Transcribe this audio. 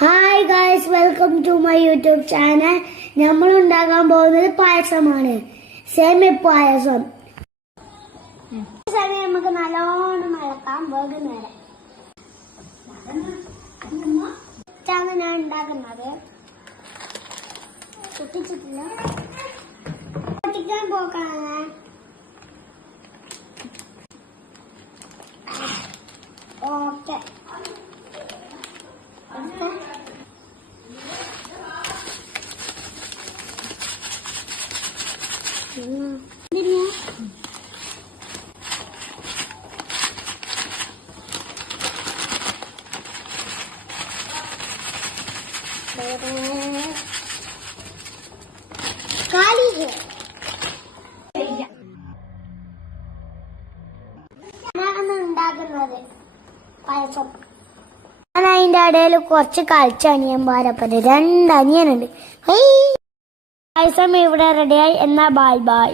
Hi guys, welcome to my YouTube channel. നമ്മൾ ഉണ്ടാക്കാൻ പോകുന്നത് പായസമാണ്, സേമിയ പായസം. സമയം നമുക്ക് നല്ലോണം ഇളക്കാം. വൈകുന്നേരം ഞാൻ ഉണ്ടാക്കുന്നത് പൊട്ടിച്ചിട്ടില്ല, പൊട്ടിക്കാൻ പോക്കാണ്. ഓക്കെ, काली है പായസം. ഞാൻ അതിന്റെ ഇടയിൽ കുറച്ച് കളിച്ച അനിയന്മാരപ്പത് 2 അനിയനുണ്ട്. പായസം ഇവിടെ റെഡിയായി. എന്നാ ബൈ ബൈ.